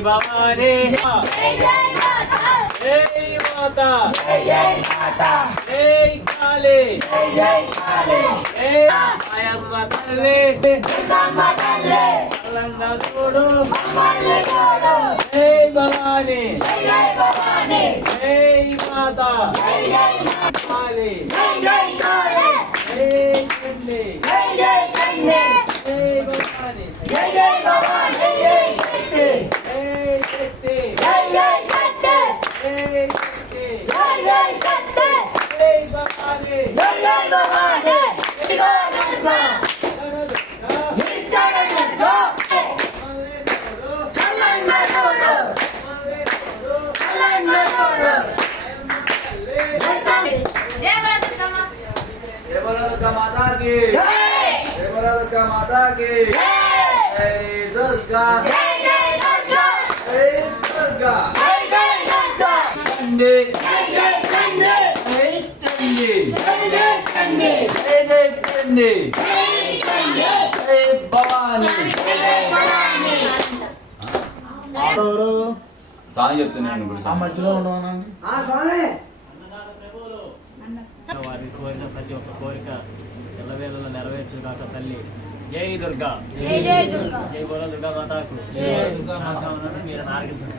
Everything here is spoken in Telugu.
भवानी जय माता जय काली जय मायम्म तल्ली अल्लंगा तोडू जय भवानी जय माता काली जय चंडी जय भवानी जय भवानी जय शक्ति माता की माता की जय दुर्गा जय दुर्गा चंडी जय चंडी जय चंडी जय भवानी సాయి చెప్తున్నాను మధ్యలో ఉండవానండి వారి కోరిన ప్రతి ఒక్క కోరిక ఎల్లవేళలో నెరవేర్చుగాక తల్లి జై దుర్గా జై బోలో దుర్గా మాతాకు మీరు నారగించండి